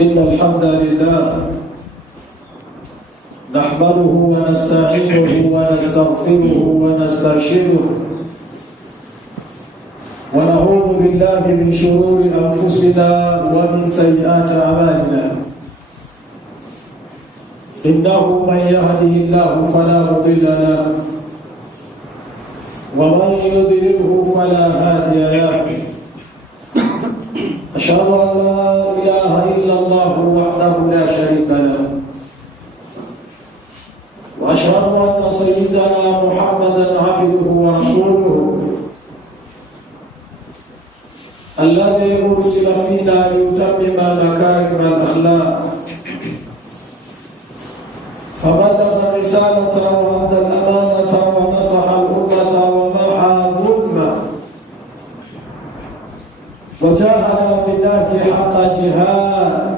إن الحمد لله نحمده ونستعينه ونستغفره ونسترشده ونعوذ بالله من شرور أنفسنا ومن سيئات أعمالنا إنه من يهده الله فلا مضل له ومن يضلله فلا هادي له أشهد أن لا إله إلا الله وحده لا شريك له وأشهد أن سيدنا محمدا عبده ورسوله الذي أرسل فينا ليتمم مكارم الأخلاق فبلغ الرسالة وأدى الأمانة ونصح الأمة ومحى الظلم وجاهد في الله حق جهاد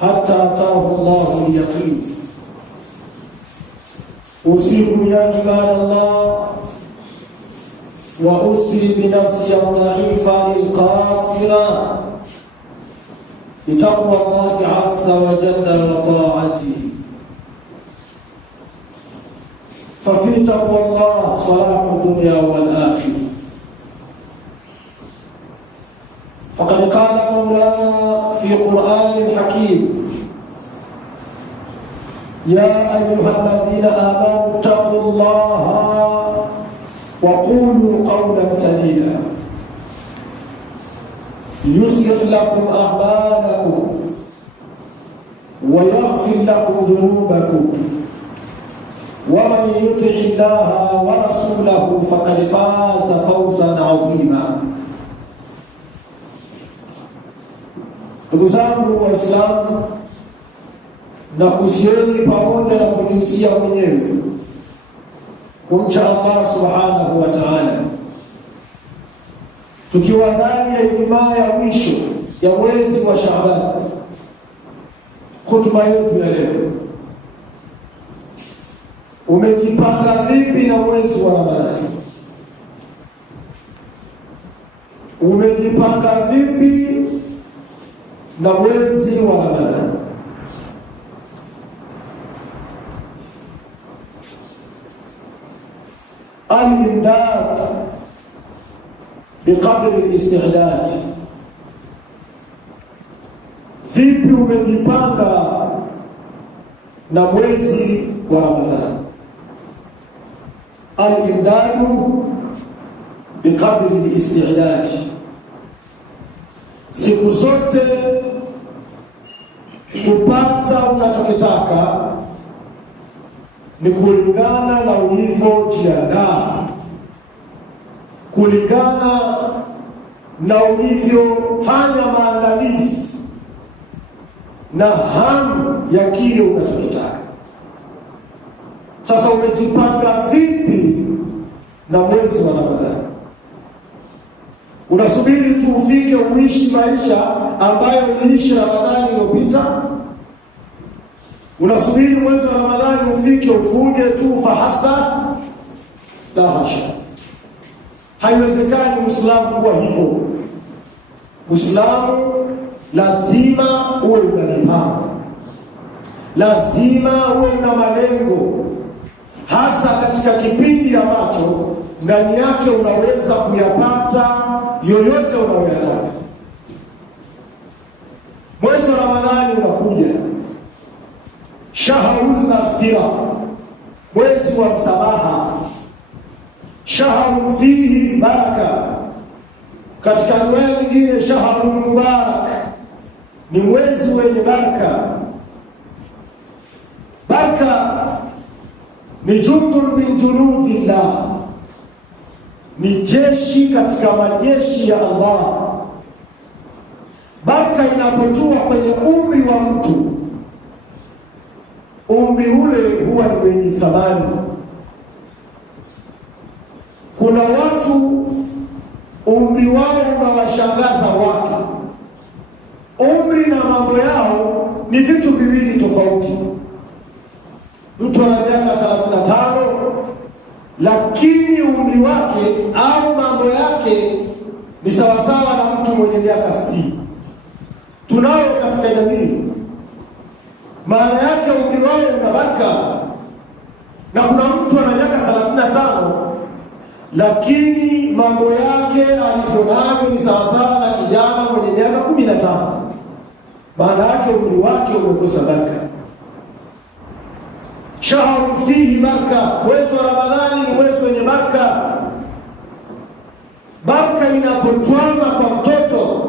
حتى أتاه الله اليقين. أوصيكم يا عباد الله وأوصي بنفسي الضعيفة القاصرة بتقوى الله عز وجل وطاعته، ففي تقوى الله صلاح الدنيا والآخرة. فقد قال مولانا في قرآن الحكيم: يا أيها الذين آمنوا اتقوا الله وقولوا قولا سديدا يصلح لكم أعمالكم ويغفر لكم ذنوبكم ومن يطع الله ورسوله فقد فاز فوزا عظيما. Ndugu zangu Waislamu, na kusieni pamoja na kujihusia mwenyewe kumcha Allah subhanahu wa ta'ala, tukiwa ndani ya Ijumaa ya mwisho ya mwezi wa Shaaban. Hotuba yetu ya leo, umejipanga vipi na mwezi wa Ramadhani? Umejipanga vipi na mwezi wa Ramadhani? Al-imdad biqadri al-istidad. Vipi umejipanga na mwezi wa Ramadhani? Al-imdadu biqadri al-istidad. Siku zote kupata unachokitaka ni kulingana na ulivyojiandaa, kulingana na ulivyofanya maandalizi na hamu ya kile unachokitaka. Sasa umejipanga vipi na mwezi wa Ramadhani? Unasubiri tu ufike uishi maisha ambayo uliishi Ramadhani iliyopita? Unasubiri mwezi wa Ramadhani ufike ufuje tu fahasa? La hasha, haiwezekani Muislamu kuwa hivyo. Muislamu lazima uwe unajipanga, lazima uwe una malengo, hasa katika kipindi ambacho ndani yake unaweza kuyapata yoyote unayoyataka. Mwezi wa Ramadhani unakuja, shahrul maghfira, mwezi wa msamaha, shahrun fihi baraka, katika riwaya nyingine shahrun mubarak, ni mwezi wenye baraka. Baraka ni jundun min junudillah, ni jeshi katika majeshi ya Allah. Baraka inapotua kwenye umri wa mtu, umri ule huwa ni wenye thamani. Kuna watu umri wao unawashangaza watu. Umri na mambo yao ni vitu viwili tofauti. Mtu ana miaka 35 lakini umri wake au mambo yake ni sawasawa na mtu mwenye miaka 60. tunao katika jamii, maana yake umri wao una baraka. Na kuna mtu ana miaka 35 lakini mambo yake alivyonayo ni sawasawa na kijana mwenye miaka 15, maana yake umri wake umekosa baraka. Shahru fihi baraka, mwezi wa Ramadhani ni mwezi wenye baraka. Baraka inapotwama kwa mtoto,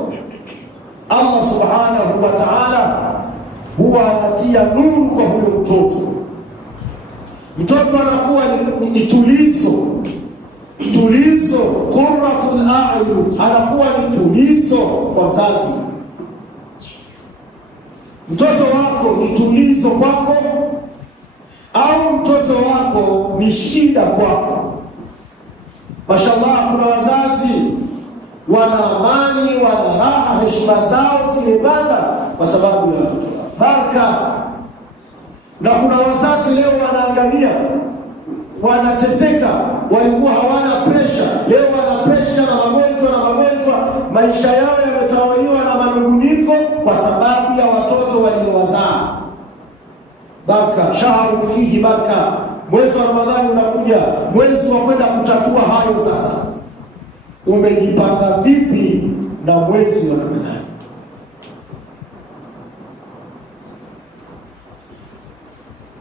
Allah subhanahu wa ta'ala huwa anatia nuru kwa huyo mtoto. Mtoto anakuwa ni tulizo, qurratul a'yun, anakuwa ni tulizo kwa mzazi. Mtoto wako ni tulizo kwako au mtoto wako ni shida kwako? Mashallah, kuna wazazi wana amani, wana raha, heshima zao zimepanda kwa sababu ya watoto wao, baraka. Na kuna wazazi leo wanaangamia, wanateseka, walikuwa hawana presha, leo wana presha na magonjwa, maisha yao yametawaliwa na manunguniko kwa sababu ya watoto waliowazaa. Baraka, shahru fihi baraka. Mwezi wa Ramadhani unakuja, mwezi wa kwenda kutatua hayo. Sasa umejipanga vipi na mwezi wa Ramadhani?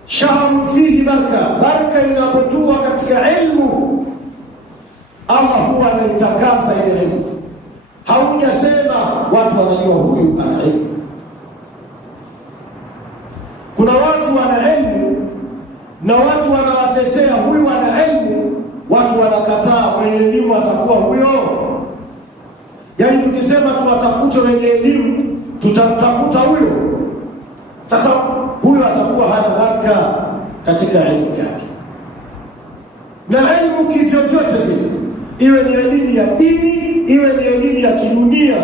Shahru fihi baraka. Baraka inapotua katika ilmu, Allah huwa anaitakasa ile ilmu. Haujasema watu wanajua huyu ana ilmu. Kuna watu wana ilmu na watu wanawatetea huyu ana ilmu, watu wanakataa mwenye elimu atakuwa huyo. Yaani tukisema tuwatafute wenye elimu, tutamtafuta huyo. Sasa huyo atakuwa hana baraka katika elimu yake. Na elimu kivyovyote vile, iwe ni elimu ya dini, iwe ni elimu ya kidunia,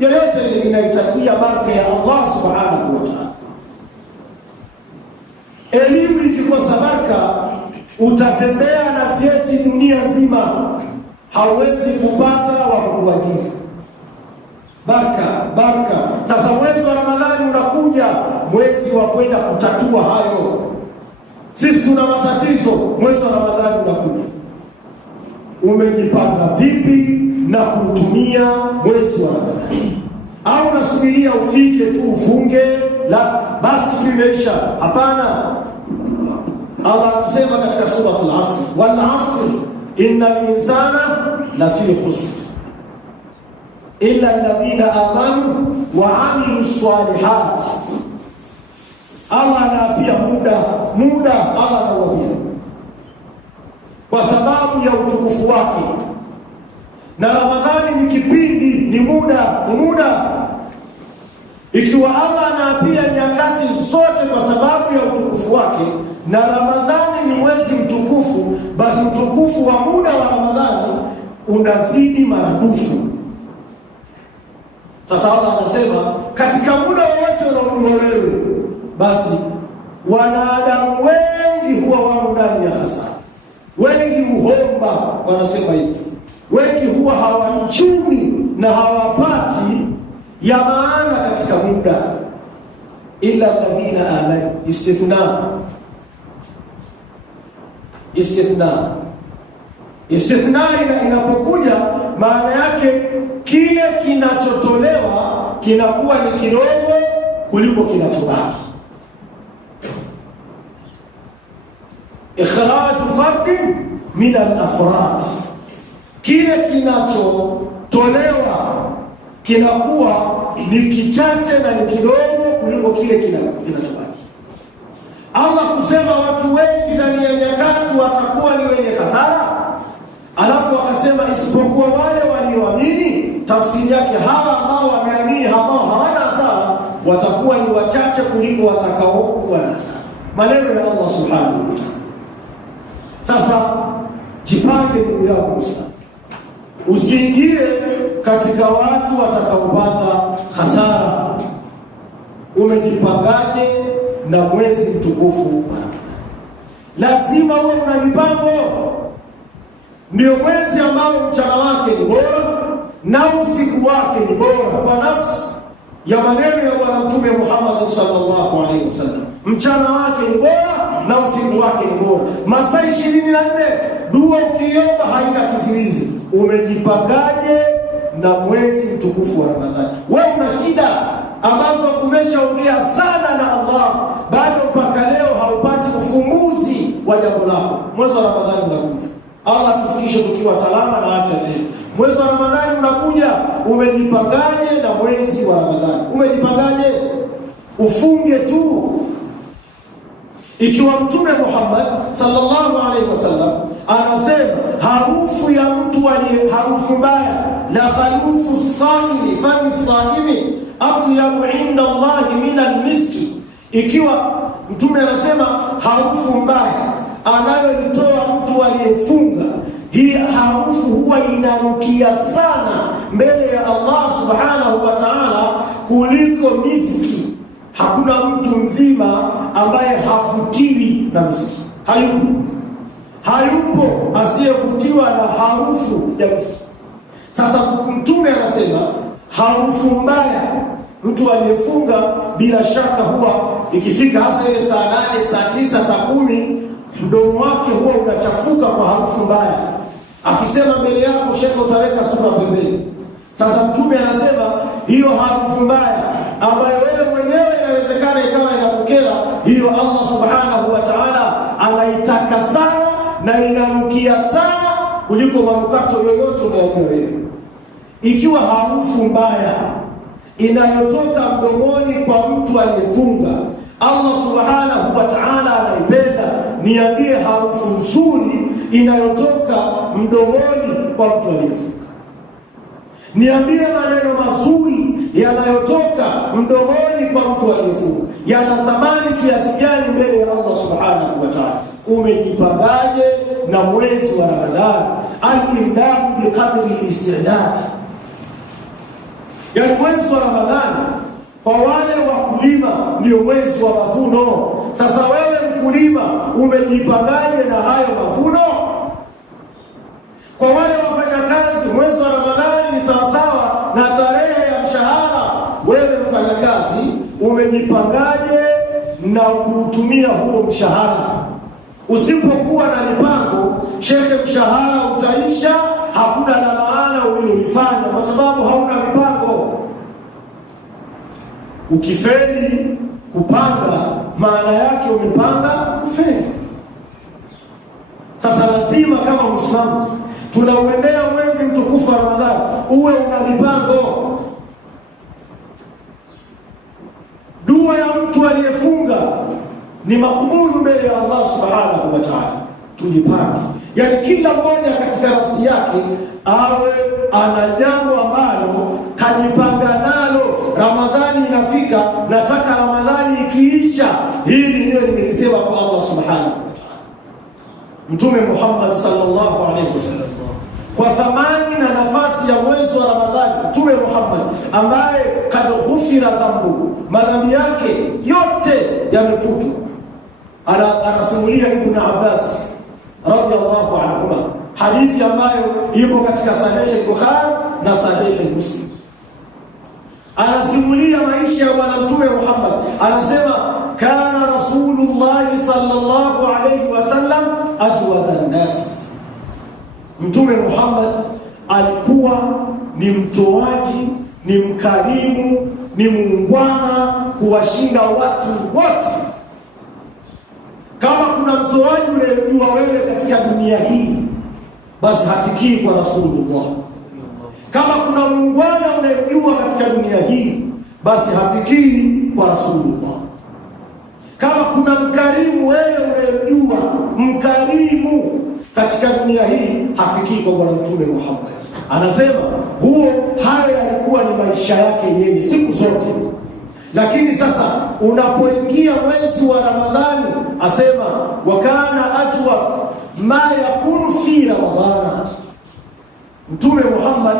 yoyote inahitajia baraka ya Allah subhanahu wa ta'ala. Elimu ikikosa baraka, utatembea na vyeti dunia nzima, hauwezi kupata wa kukuajiri. Baraka. Sasa mwezi wa Ramadhani unakuja, mwezi wa kwenda kutatua hayo. Sisi tuna matatizo, mwezi wa Ramadhani unakuja. Umejipanga vipi na kutumia mwezi wa Ramadhani? Au unasubiria ufike tu ufunge, la basi tu imeisha? Hapana. Allah anasema katika suratul Asr, wal asr innal insana lafi khusr illa alladhina amanu wa amilus salihat. Allah anaapia muda, Allah anawaambia kwa sababu ya utukufu wake. Na Ramadhani ni kipindi, ni muda. Ikiwa Allah anaapia nyakati zote kwa sababu ya utukufu wake, na Ramadhani ni mwezi mtukufu, basi utukufu wa muda wa Ramadhani unazidi maradufu. Sasa Allah anasema katika muda wote unaojua wewe, basi wanadamu wengi huwa wamo ndani ya hasara. Wengi huomba, wanasema hivi, wengi huwa hawachumi na hawapati ya maana katika muda, illa alladhina amanu. Istithna inapokuja, maana yake kile kinachotolewa kinakuwa ni kidogo kuliko kinachobaki. Ikhraju fardin min al-afrad, kile kinachotolewa kinakuwa ni kichache na ni kidogo kuliko kile kinachobaki. Allah kusema watu wengi ndani ya nyakati watakuwa ni wenye hasara, alafu akasema isipokuwa wale walioamini. Tafsiri yake hawa ambao wameamini, ambao hawana hasara, watakuwa ni wachache kuliko watakaokuwa na hasara. Maneno ya Allah subhanahu wa ta'ala. Sasa jipange ndugu yangu Muislamu, usiingie katika watu watakaopata hasara. Umejipangaje na mwezi mtukufu wa Ramadhani? Lazima uwe una mipango. Ndio mwezi ambao mchana wake ni bora na usiku wake ni bora kwa nasi. ya maneno ya Bwana Mtume Muhammad sallallahu alaihi wasallam. Mchana wake ni bora na usiku wake ni bora, masaa 24 dua ukiomba haina kizuizi. Umejipangaje na mwezi mtukufu wa Ramadhani? Wewe una shida ambazo umeshaongea sana na Allah, bado mpaka leo haupati ufumbuzi wa jambo lako. Mwezi wa Ramadhani unakuja, Allah tufikishe tukiwa salama na afya tena. Mwezi wa Ramadhani unakuja, umejipangaje na mwezi wa Ramadhani? Umejipangaje? Ufunge tu. Ikiwa Mtume Muhammad sallallahu alaihi wasallam anasema harufu ya mtu aliye harufu mbaya, la khalufu saimi fami saimi atyabu inda Allahi min almiski. Ikiwa Mtume anasema harufu mbaya anayoitoa mtu aliyefunga, hii harufu huwa inanukia sana mbele ya Allah subhanahu wa ta'ala kuliko miski. Hakuna mtu mzima ambaye havutiwi na miski. Hayupo asiyevutiwa na harufu ya miski. Sasa Mtume anasema harufu mbaya, mtu aliyefunga bila shaka huwa ikifika hasa ile saa 8, saa 9, saa 10, mdomo wake huwa unachafuka kwa harufu mbaya. Akisema mbele yako shekhe, utaweka sura pembeni. Sasa Mtume anasema hiyo harufu mbaya ambayo wewe mwenyewe inawezekana ikawa inakukera, hiyo Allah subhanahu wa ta'ala anaitaka sana na inanukia sana kuliko manukato yoyote unayojua wewe. Ikiwa harufu mbaya inayotoka mdomoni kwa mtu aliyefunga Allah subhanahu wa ta'ala anaipenda, niambie harufu nzuri inayotoka mdomoni kwa mtu aliyefunga. Niambie maneno mazuri yanayotoka mdomoni kwa mtu aliyefunga yana thamani kiasi gani mbele ya Allah subhanahu wa ta'ala. Umejipangaje na mwezi wa Ramadhani? Al-imdadu biqadri al-istidad, yani mwezi wa Ramadhani kwa wale wakulima ndio mwezi wa mavuno. Sasa wewe mkulima umejipangaje na hayo mavuno? Kwa wale wafanyakazi, mwezi wa Ramadhani ni sawasawa na tarehe ya mshahara. Wewe mfanyakazi umejipangaje na kuutumia huo mshahara? Usipokuwa na mipango, shekhe, mshahara utaisha, hakuna la maana ulilofanya kwa sababu hauna mipango. Ukifeli kupanga, maana yake umepanga kufeli. Sasa lazima kama Muislamu tunauendea mwezi mtukufu wa Ramadhani uwe una mipango. Dua ya mtu aliyefunga ni makubulu mbele ya Allah subhanahu wa ta'ala. Tujipange, yani kila mmoja katika nafsi yake awe ana jambo ambalo kajipanga nalo. Ramadhani inafika, nataka Ramadhani ikiisha hili ndio nimelisema kwa Allah subhanahu wa ta'ala. Mtume Muhammad sallallahu alaihi wasallam kwa thamani na nafasi ya mwezi wa Ramadhani, Mtume Muhammad ambaye kad ghufira dhambu, madhambi yake yote yamefutwa, anasimulia Ibn Abbas radiyallahu anhuma, hadithi ambayo ipo katika Sahih Bukhari na Sahih Muslim. Anasimulia maisha ya Bwana Mtume Muhammad, anasema kana Rasulullah sallallahu alayhi wasallam ajwada an-nas. Mtume Muhammad alikuwa ni mtoaji, ni mkarimu, ni muungwana kuwashinda watu wote. Kama kuna mtoaji unayemjua wewe katika dunia hii, basi hafikii kwa Rasulullah. Kama kuna muungwana unayemjua katika dunia hii, basi hafikii kwa Rasulullah. Kama kuna mkarimu wewe unayemjua mkarimu katika dunia hii, hafikii kwa Bwana Mtume Muhammad. Anasema hayo yalikuwa ni maisha yake yeye siku zote. Lakini sasa unapoingia mwezi wa Ramadhani, asema wakana ajwa ma yakunu fi Ramadhana. Mtume Muhammad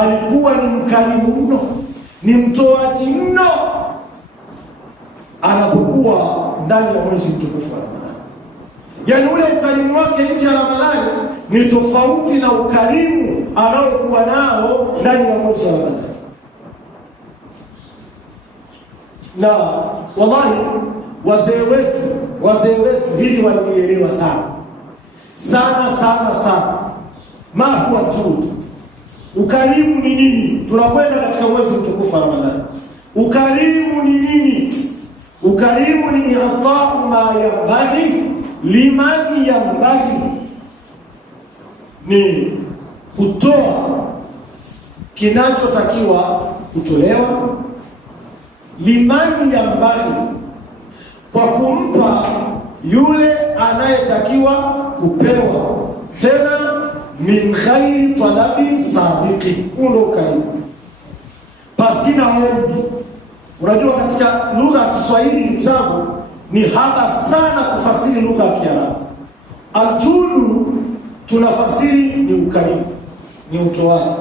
alikuwa ni mkarimu mno, ni mtoaji mno anapokuwa ndani ya mwezi mtukufu wa Ramadhani. Yani ule ukarimu wake nje ya Ramadhani ni tofauti na ukarimu anaokuwa nao ndani ya mwezi wa Ramadhani. Na wallahi wazee wetu hili walielewa sana. Ma huwa jud, ukarimu ni nini? Tunakwenda katika mwezi mtukufu wa Ramadhani. Ukarimu ni nini? Ukarimu ni i'ta'u ma yanbaghi liman yanbaghi, ni kutoa kinachotakiwa kutolewa, liman yanbaghi, kwa kumpa yule anayetakiwa kupewa, tena min khairi talabin sabiqi, ukarimu pasina ombi. Unajua katika lugha ya Kiswahili ndugu zangu ni haba sana kufasiri lugha ya Kiarabu. Aljudu tunafasiri ni ukarimu, ni utoaji.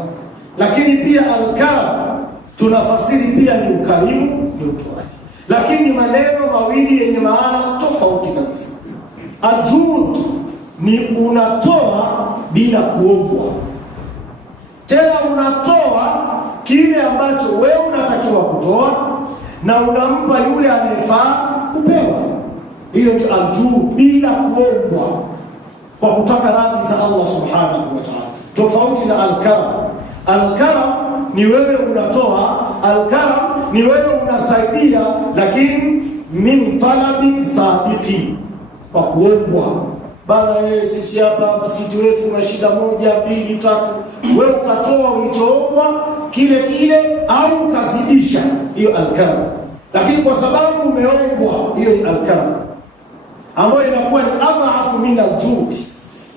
Lakini pia alkaram tunafasiri pia ni ukarimu, ni utoaji. Lakini ni maneno mawili yenye maana tofauti kabisa. Aljud ni unatoa bila kuombwa. Tena unatoa kile ambacho wewe unatakiwa kutoa na unampa yule anayefaa kupewa. Hiyo ndio aljud, bila kuombwa, kwa kutaka radhi za Allah subhanahu wa ta'ala. Tofauti na alkaram. Alkaram ni wewe unatoa, alkaram ni wewe unasaidia, lakini min talabin sabiqi, kwa kuombwa. Bana sisi hapa msikiti wetu na shida 1, 2, 3, wewe ukatoa ulichoombwa kile au ukazidisha, hiyo alkaram. Lakini kwa sababu umeombwa, hiyo ni alkaram, ambayo inakuwa ni adhafu min aljud.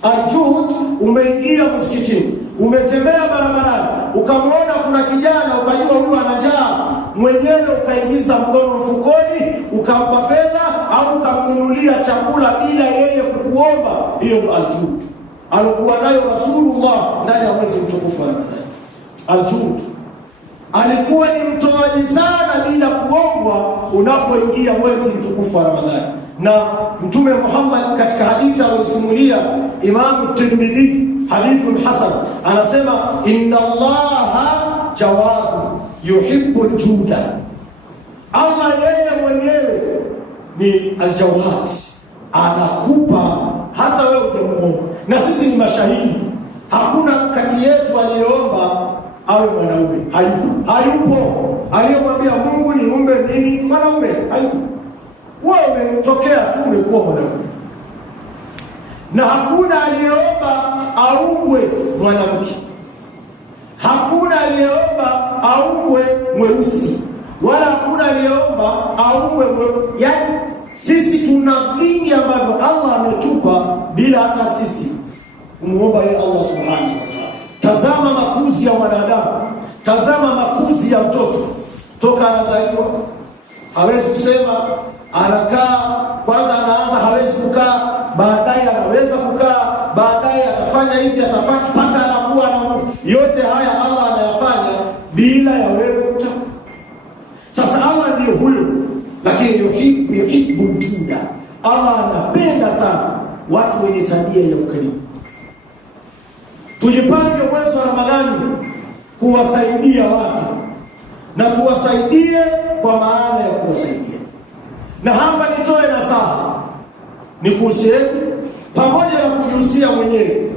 Aljud, umeingia msikitini, umetembea barabarani, ukamwona kuna kijana, ukajua huyu ana njaa, mwenyewe ukaingiza mkono mfukoni, ukampa fedha au ukamnunulia chakula bila yeye kukuomba, hiyo ndio aljud alikuwa nayo Rasulullah ndani ya mwezi mtukufu wa Ramadhani. Aljud alikuwa ni mtoaji sana bila kuombwa unapoingia mwezi mtukufu wa Ramadhani. Na Mtume Muhammad katika hadithi aliyosimulia Imam Tirmidhi, hadithun hasan, anasema inna Allaha jawadu yuhibbu juda. Allah yeye mwenyewe ni aljawad, anakupa hata wewe ukimuomba. Na sisi ni mashahidi, hakuna kati yetu aliyeomba awe mwanaume. Hayupo aliyemwambia Mungu niumbe nini mwanaume, hayupo. Wewe umetokea tu umekuwa mwanaume. Na hakuna aliyeomba aumbwe mwanamke, hakuna aliyeomba aumbwe mweusi, wala hakuna aliyeomba aumbwe yaani sisi tuna vingi ambavyo Allah ametupa bila hata sisi kumuomba yeye Allah subhanahu wa ta'ala. Tazama makuzi ya wanadamu, tazama makuzi ya mtoto toka anazaliwa, hawezi kusema, anakaa kwanza, anaanza hawezi kukaa, baadaye anaweza kukaa, baadaye atafanya hivi, atafanya mpaka anakuwa na yote haya Allah anayafanya bila ya wewe kutaka. Sasa Allah ndio huyo, lakini yuhibbu juda. Allah anapenda sana watu wenye tabia ya ukarimu. Tujipange mwezi wa Ramadhani kuwasaidia watu, na tuwasaidie kwa maana ya kuwasaidia. Na hapa nitoe nasaha, nikuhusieni pamoja na kujihusia mwenyewe,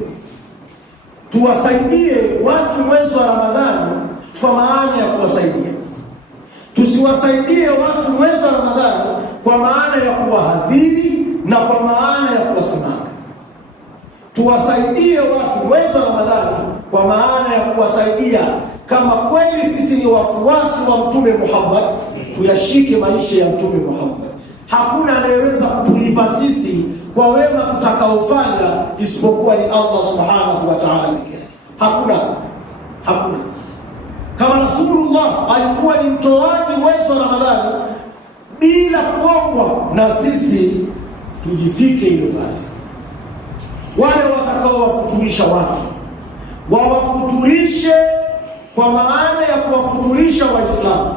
tuwasaidie watu mwezi wa Ramadhani kwa maana ya kuwasaidia. Tusiwasaidie watu mwezi wa Ramadhani kwa maana ya kuwahadhiri na kwa maana ya kuwasimanga. Tuwasaidie watu mwezi wa Ramadhani kwa maana ya kuwasaidia kama kweli sisi ni wafuasi wa Mtume Muhammad, tuyashike maisha ya Mtume Muhammad. Hakuna anayeweza kutulipa sisi kwa wema tutakaofanya isipokuwa ni Allah subhanahu wa ta'ala pekee. Hakuna. Kama Rasulullah alikuwa ni mtoaji mwezi wa Ramadhani bila kuombwa, na sisi tujifike ile basi. Wale watakao wafuturisha watu, wawafuturishe kwa maana ya kuwafuturisha Waislamu.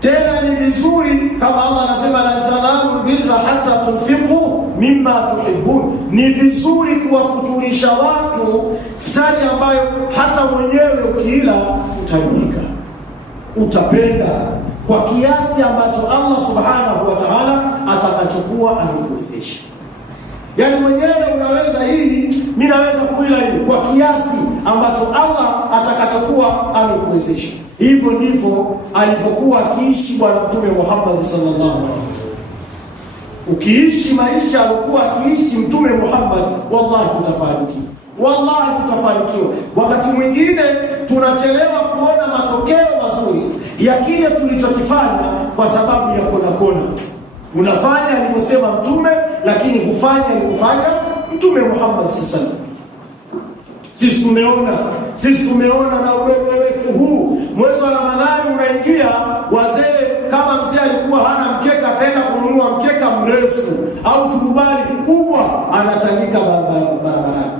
Tena ni vizuri kama Allah anasema la tanalu birra hatta tunfiqu mimma tuhibbun. Ni vizuri kuwafuturisha watu futari ambayo hata mwenyewe ukiila utaridhika. utapenda kwa kiasi ambacho Allah subhanahu wa ta'ala atakachokuwa amekuwezesha. Yani mwenyewe unaweza hili, mimi naweza kuila hili kwa kiasi ambacho Allah atakachokuwa amekuwezesha. Hivyo ndivyo alivyokuwa akiishi Bwana Mtume Muhammad sallallahu alaihi wasallam. Ukiishi maisha alikuwa akiishi Mtume Muhammad, wallahi utafanikiwa. Wallahi utafanikiwa. Wakati mwingine tunachelewa kuona matokeo mazuri ya kile tulichokifanya kwa sababu ya kona. Unafanya alivyosema Mtume, lakini hufanya alivyofanya Mtume Muhammad sallallahu alaihi wasallam. Sisi tumeona na udogo wetu huu. Mwezi wa Ramadhani unaingia, wazee kama mzee alikuwa hana mkeka, ataenda kununua mkeka mrefu au turubali kubwa, anatandika barabarani.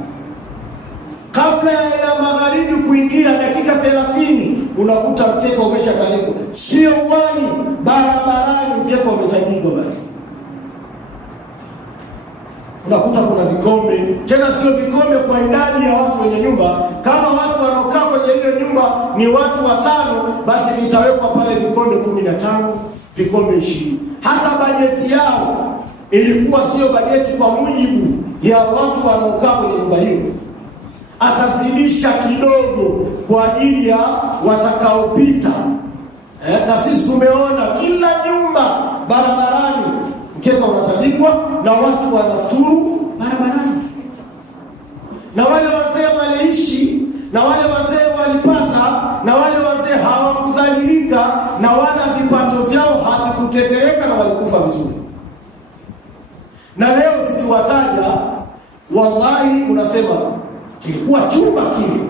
Kabla ya magharibi kuingia dakika 30 unakuta mkeka umeshatandikwa. Sio uwani, barabarani mkeka umetandikwa basi. Unakuta kuna vikombe, tena sio vikombe kwa idadi ya watu wenye nyumba. Kama watu wanaokaa kwenye hiyo nyumba ni watu 5, basi vitawekwa pale vikombe 15, vikombe 20. Hata bajeti yao ilikuwa sio bajeti kwa mujibu ya watu wanaokaa kwenye nyumba hiyo. Atazidisha kidogo kwa ajili ya watakaopita. Na sisi tumeona kila nyumba barabarani mkeka unatandikwa na watu wanafuturu barabarani. Na wale wazee waliishi, na wale wazee walipata, na wale wazee hawakudhalilika, na wala vipato vyao havikutetereka, na walikufa vizuri. Na leo tukiwataja, wallahi unasema kilikuwa chumba kile.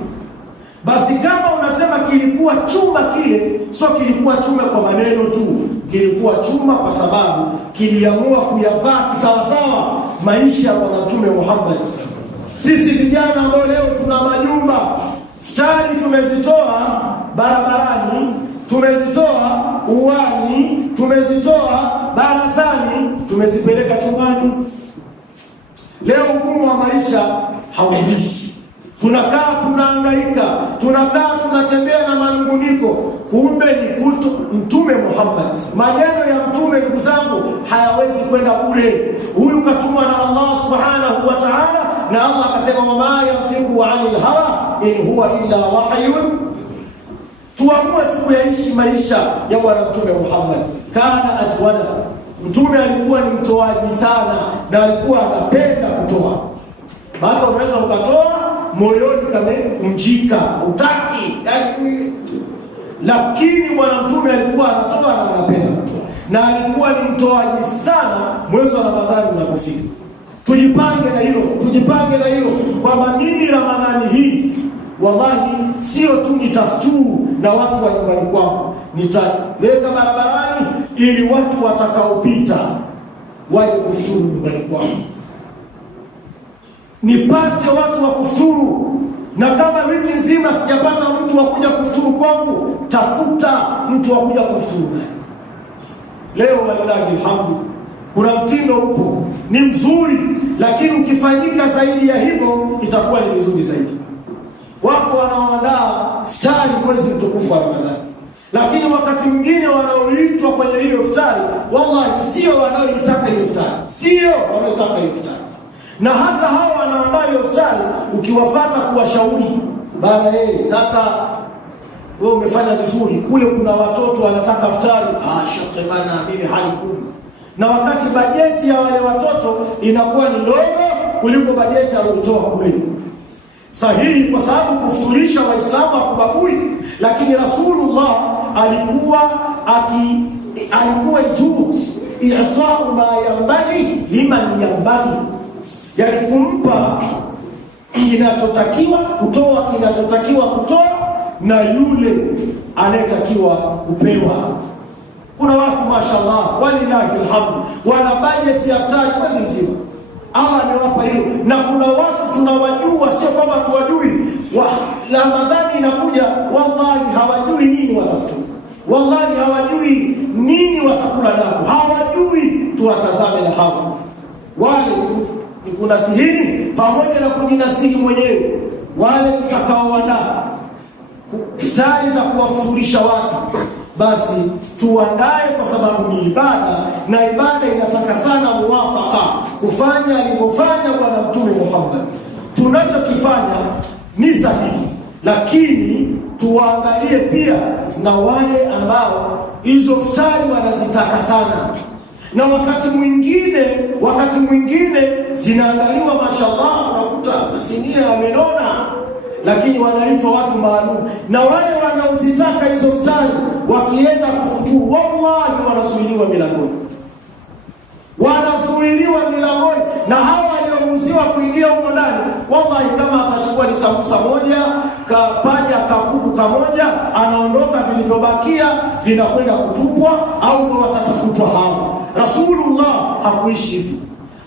Basi kama unasema kilikuwa chumba kile, sio kilikuwa chumba kwa maneno tu. Kilikuwa chumba kwa sababu kiliamua kuyavaa kisawasawa maisha ya Bwana Mtume Muhammad. Sisi vijana ambao leo tuna majumba, futari tumezitoa barabarani, tumezitoa uwani, tumezitoa barazani, tumezipeleka chumbani. Leo ugumu wa maisha hauishi. Tunakaa tunahangaika, tunakaa tunatembea na manunguniko. Kumbe ni Mtume Muhammad. Maneno ya Mtume, ndugu zangu, hayawezi kwenda bure. Huyu katumwa na Allah subhanahu wa ta'ala, na Allah akasema wama yantiqu 'anil hawa in huwa illa wahyun. Tuamue tu kuyaishi maisha ya Bwana Mtume Muhammad. Kana ajwada. Mtume alikuwa ni mtoaji sana, na alikuwa anapenda kutoa. Baada unaweza ukatoa moyoni kama mjika utaki, lakini Bwana Mtume alikuwa anatoa na anapenda kutoa, na alikuwa ni mtoaji sana. Mwezi wa Ramadhani unapofika, tujipange na hilo kwamba mimi Ramadhani hii wallahi sio tu nitafuturu na watu wa nyumbani kwangu, nitaweka barabarani ili watu watakaopita waje kufuturu nyumbani kwangu, nipate watu wa kufuturu. Na kama wiki nzima sijapata mtu wa kuja kufuturu kwangu, tafuta mtu wa kuja kufuturu naye. Leo walilahi alhamdu, kuna mtindo upo, ni mzuri, lakini ukifanyika zaidi ya hivyo itakuwa ni vizuri zaidi. Wako wanaoandaa iftari mwezi mtukufu wa Ramadhani, lakini wakati mwingine wanaoitwa kwenye hiyo iftari, wallahi sio wanaoitaka hiyo iftari, sio wanaotaka hiyo iftari. Na hata hao wanaoandaa hiyo iftari, ukiwafuata kuwashauri, bana sasa wewe umefanya vizuri, kule kuna watoto wanataka iftari, shekhe bana mimi hali ngumu. Na wakati bajeti ya wale watoto inakuwa ni ndogo kuliko bajeti aliyotoa kule. Sahihi, kwa sababu kufuturisha Waislamu hakubagui, lakini Rasulullah alikuwa juu i'ta'u ma yanbaghi liman yanbaghi, yani kumpa kinachotakiwa kutoa na yule anayetakiwa kupewa. Kuna watu mashallah walillahi alhamd wana bajeti ya iftari mwezi mzima, Allah amewapa hilo. Na kuna watu tunawajua, sio kwamba tuwajui, Ramadhani inakuja, wallahi hawajui nini watafuta, wallahi hawajui nini watakula nako, hawajui. Tuwatazame na hapo wale ni kunasihini pamoja na kujinasihi mwenyewe, wale tutakaoandaa iftari za kuwafuturisha watu, basi tuandae, kwa sababu ni ibada, na ibada inataka sana muwafaka, kufanya alivyofanya Bwana Mtume Muhammad. Tunachokifanya ni sahihi, lakini tuangalie pia na wale ambao hizo futari wanazitaka sana, na wakati mwingine zinaandaliwa mashallah, unakuta sinia amenona, lakini wanaitwa watu maalum, na wale wanaozitaka hizo futari wakienda kufuturu, wallahi wanasuiliwa milangoni, na hawa walioruhusiwa kuingia huko ndani, wallahi kama atachukua ni sambusa moja, kapaja kakuku kamoja, anaondoka, vilivyobakia vinakwenda kutupwa au ndio watatafutwa hao. Rasulullah hakuishi hivi.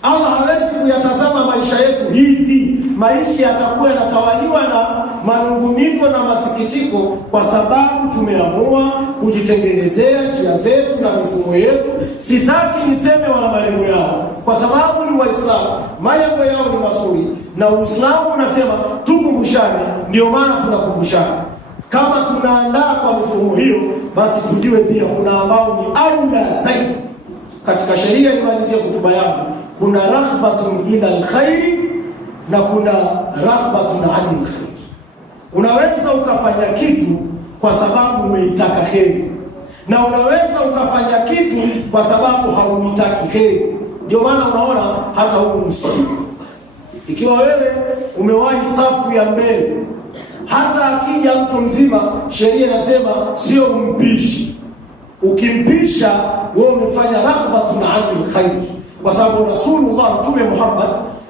Allah hawezi kuyatazama maisha yetu hivi. Maisha yatakuwa yanatawaliwa na manunguniko na masikitiko, kwa sababu tumeamua kujitengenezea njia zetu na mifumo yetu. Sitaki niseme wana malengo yao, kwa sababu ni Waislamu, malengo yao ni mazuri, na Uislamu unasema tukumbushane. Ndio maana tunakumbushana. Kama tunaandaa kwa mifumo hiyo, basi tujue pia kuna ambao ni aula zaidi. Katika sheria, nimalizia hotuba yangu, kuna rahbatun ila alkhairi na kuna rahbatun anil khair. Unaweza ukafanya kitu kwa sababu umeitaka kheri, na unaweza ukafanya kitu kwa sababu hauitaki kheri. Ndio maana unaona hata huko msikiti, ikiwa wewe umewahi safu ya mbele, hata akija mtu mzima, sheria inasema sio umpishi. Ukimpisha wewe umefanya rahbatun anil khair, kwa sababu Rasulullah Mtume Muhammad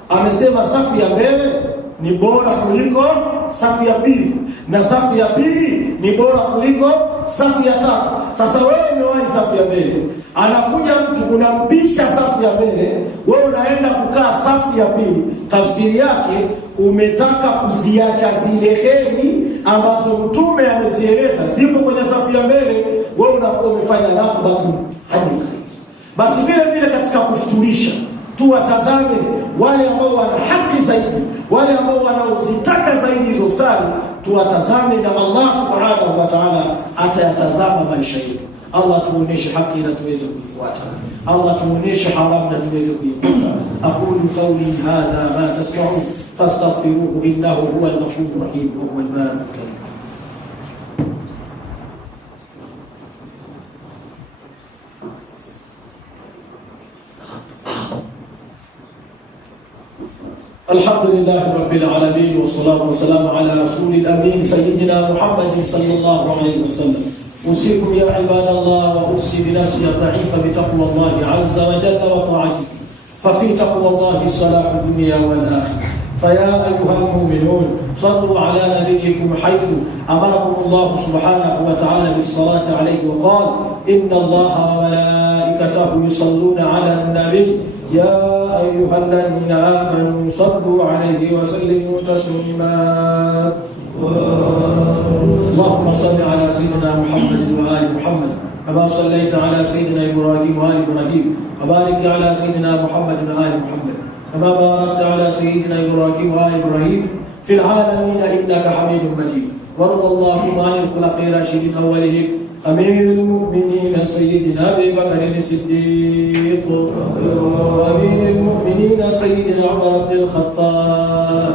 amesema safu ya mbele ni bora kuliko safu ya pili, na safu ya pili ni bora kuliko safu ya tatu. Sasa wewe umewahi safu ya mbele, anakuja mtu unampisha safu ya mbele, wewe unaenda kukaa safu ya pili. Tafsiri yake umetaka kuziacha zile heri ambazo Mtume amezieleza zipo kwenye safu ya mbele, wewe unakuwa umefanya rahbatun anil khair. Basi vile katika kufuturisha, tuwatazame wale ambao wana haki zaidi, wale ambao wanaozitaka zaidi hizo futari, tuwatazame, na Allah subhanahu wa ta'ala atayatazama maisha yetu. Allah tuoneshe haki na tuweze kuifuata, Allah tuoneshe haramu na tuweze kuiepuka. Aqulu qawli hadha ma tasma'un fastaghfiruhu innahu huwal ghafurur rahim wa huwal barrul karim. الحمد لله رب العالمين، والصلاة والسلام على رسول الأمين سيدنا محمد صلى الله عليه وسلم. أوصيكم يا عباد الله وأوصي بنفسي الضعيف بتقوى الله عز وجل وطاعته، ففي تقوى الله صلاح الدنيا والآخرة. فيا أيها المؤمنون صلوا على نبيكم حيث أمركم الله سبحانه وتعالى بالصلاة عليه، وقال إن الله وملائكته يصلون على النبي يا أيها الذين آمنوا صلوا عليه وسلموا تسليما. اللهم صل على سيدنا محمد وآل محمد كما صليت على سيدنا إبراهيم وآل إبراهيم، وبارك على سيدنا محمد وآل محمد كما باركت على سيدنا إبراهيم وآل إبراهيم في العالمين إنك حميد مجيد. وارض اللهم عن الخلفاء الراشدين أولهم أمير المؤمنين سيدنا أبي بكر الصديق، وأمير المؤمنين سيدنا عمر بن الخطاب،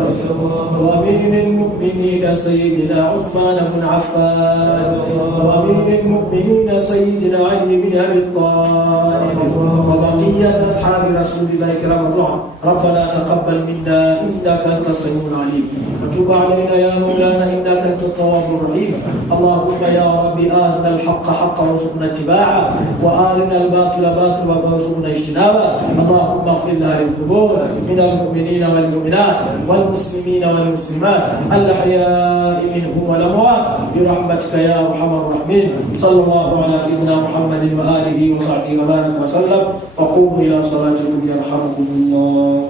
وأمير المؤمنين سيدنا عثمان بن عفان، وأمير المؤمنين سيدنا علي بن أبي طالب، وبقية أصحاب رسول الله كرام الدعاء. ربنا تقبل منا إنك أنت السميع العليم، وتب علينا يا مولانا إنك أنت التواب الرحيم. اللهم يا رب آرنا الحق حقا وارزقنا اتباعه، وآرنا الباطل باطلا وارزقنا اجتنابه. اللهم اغفر لنا للقبور من المؤمنين والمؤمنات والمسلمين والمسلمات الأحياء منهم والأموات برحمتك يا أرحم الراحمين. صلى الله على سيدنا محمد وآله وصحبه وبارك وسلم. وقوموا إلى صلاتكم يرحمكم الله.